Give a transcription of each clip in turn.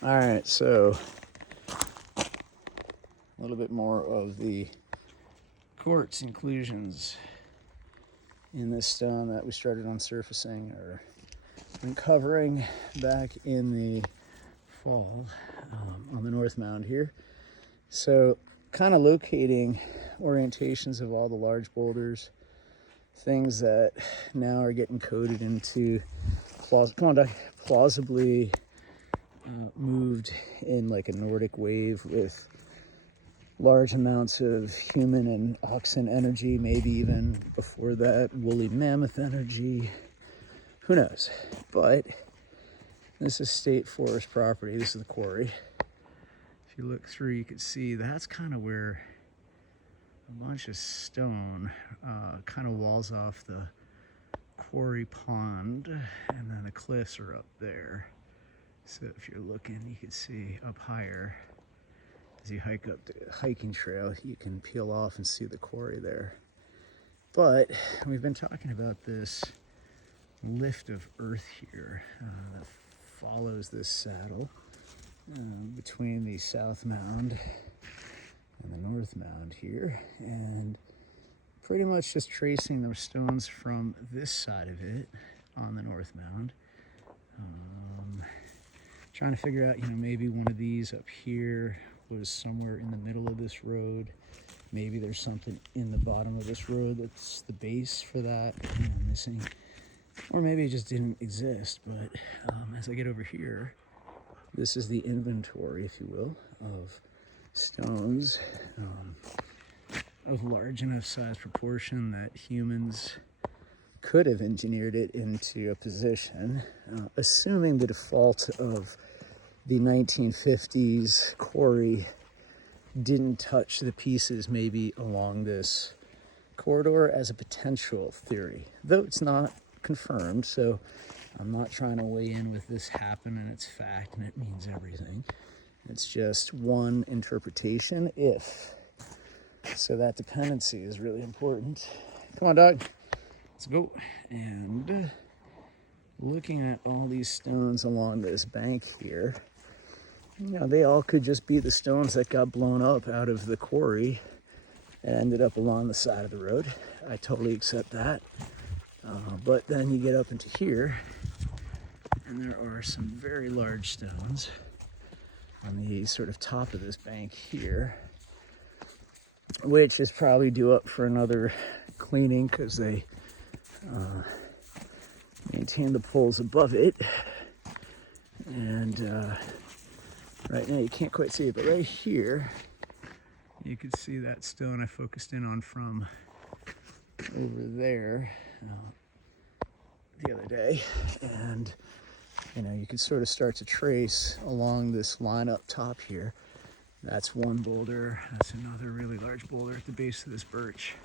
All right, so a little bit more of the quartz inclusions in this stone that we started unsurfacing or uncovering back in the fall on the North Mound here. So kind of locating orientations of all the large boulders, things that now are getting coded into plausibly moved in like a Nordic wave with large amounts of human and oxen energy, maybe even before that, woolly mammoth energy. Who knows? But this is state forest property. This is the quarry. If you look through, you can see that's kind of where a bunch of stone kind of walls off the quarry pond, and then the cliffs are up there. So if you're looking, you can see up higher as you hike up the hiking trail, you can peel off and see the quarry there. But we've been talking about this lift of earth here that follows this saddle between the South Mound and the North Mound here, and pretty much just tracing those stones from this side of it on the North Mound. Trying to figure out, maybe one of these up here was somewhere in the middle of this road. Maybe there's something in the bottom of this road that's the base for that missing. Or maybe it just didn't exist. But as I get over here, this is the inventory, if you will, of stones of large enough size proportion that humans could have engineered it into a position, assuming the default of the 1950s quarry didn't touch the pieces maybe along this corridor as a potential theory, though it's not confirmed. So I'm not trying to weigh in with this happened and it's fact and it means everything. It's just one interpretation if. So that dependency is really important. Come on, dog. Let's go. And looking at all these stones along this bank here, they all could just be the stones that got blown up out of the quarry and ended up along the side of the road. I totally accept that. But then you get up into here, and there are some very large stones on the sort of top of this bank here, which is probably due up for another cleaning because they maintain the poles above it. And right now you can't quite see it, but right here you can see that stone I focused in on from over there the other day. And you can sort of start to trace along this line up top here. That's one boulder. That's another really large boulder at the base of this birch.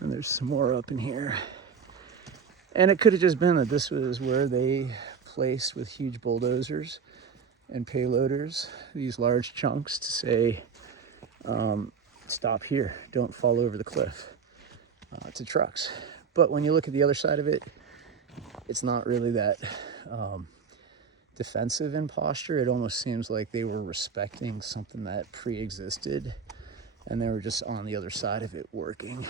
And there's some more up in here. And it could have just been that this was where they placed with huge bulldozers and payloaders these large chunks to say, stop here, don't fall over the cliff to trucks. But when you look at the other side of it, it's not really that defensive in posture. It almost seems like they were respecting something that pre-existed and they were just on the other side of it working.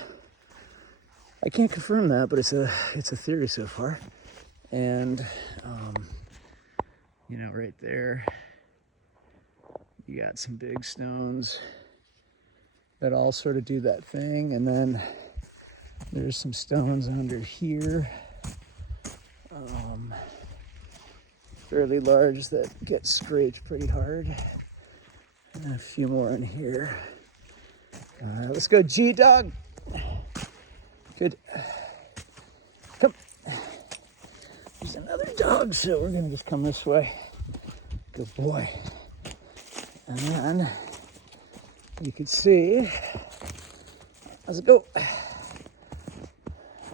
I can't confirm that, but it's a theory so far. And right there you got some big stones that all sort of do that thing, and then there's some stones under here, fairly large, that get scraped pretty hard, and a few more in here. Let's go, G-Dog. Good. Come. There's another dog, so we're gonna just come this way. Good boy. And then you can see, let's go.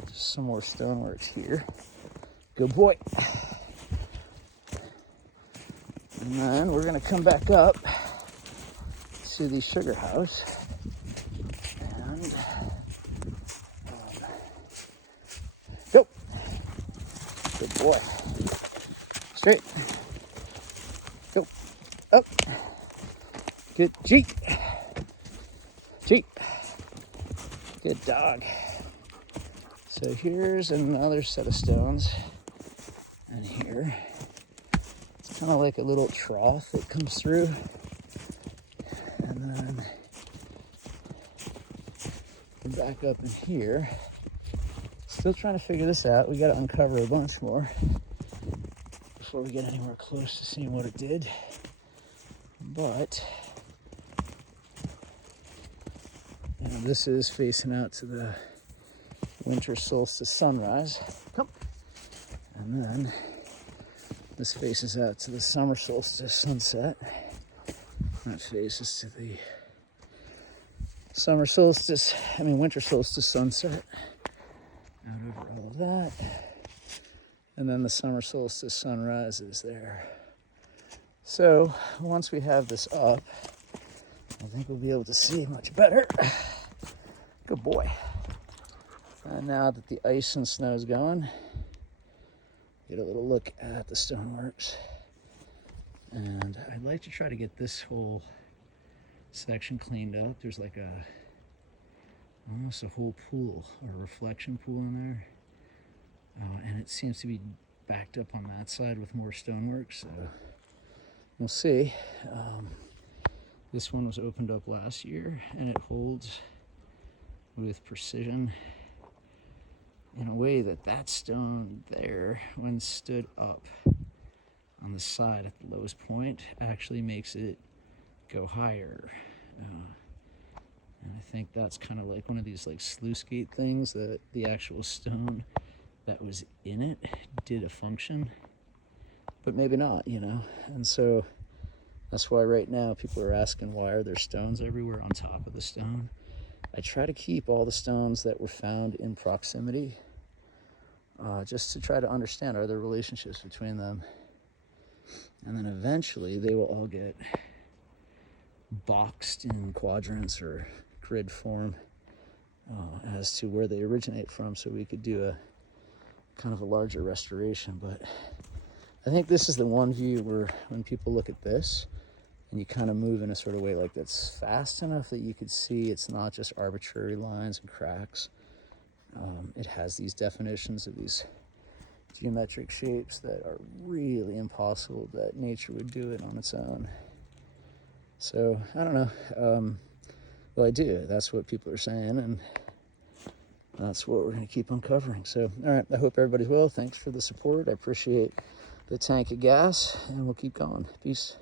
Just some more stonework here. Good boy. And then we're gonna come back up to the sugar house. And go. Good boy. Straight. Go. Up. Good. Jeep. Jeep. Good dog. So here's another set of stones. And here, it's kind of like a little trough that comes through. And then we're back up in here. Still trying to figure this out. We got to uncover a bunch more before we get anywhere close to seeing what it did. But you know, this is facing out to the winter solstice sunrise. Come. And then this faces out to the summer solstice sunset. That faces to the winter solstice sunset. Out over all of that. And then the summer solstice sunrise is there. So once we have this up, I think we'll be able to see much better. Good boy. And now that the ice and snow is gone, get a little look at the stoneworks. And I'd like to try to get this whole section cleaned up. There's like almost a whole pool, or a reflection pool in there. And it seems to be backed up on that side with more stonework, so we'll see. This one was opened up last year, and it holds with precision in a way that stone there, when stood up on the side at the lowest point, actually makes it go higher. And I think that's kind of like one of these like sluice gate things, that the actual stone that was in it did a function, but maybe not, you know. And so that's why right now people are asking, why are there stones everywhere on top of the stone? I try to keep all the stones that were found in proximity, just to try to understand, are there relationships between them? And then eventually they will all get boxed in quadrants or grid form as to where they originate from, so we could do a kind of a larger restoration. But I think this is the one view where when people look at this and you kind of move in a sort of way like that's fast enough that you could see it's not just arbitrary lines and cracks. It has these definitions of these geometric shapes that are really impossible that nature would do it on its own. So I don't know. Well, I do. That's what people are saying, and that's what we're going to keep uncovering. So, all right, I hope everybody's well. Thanks for the support. I appreciate the tank of gas, and we'll keep going. Peace.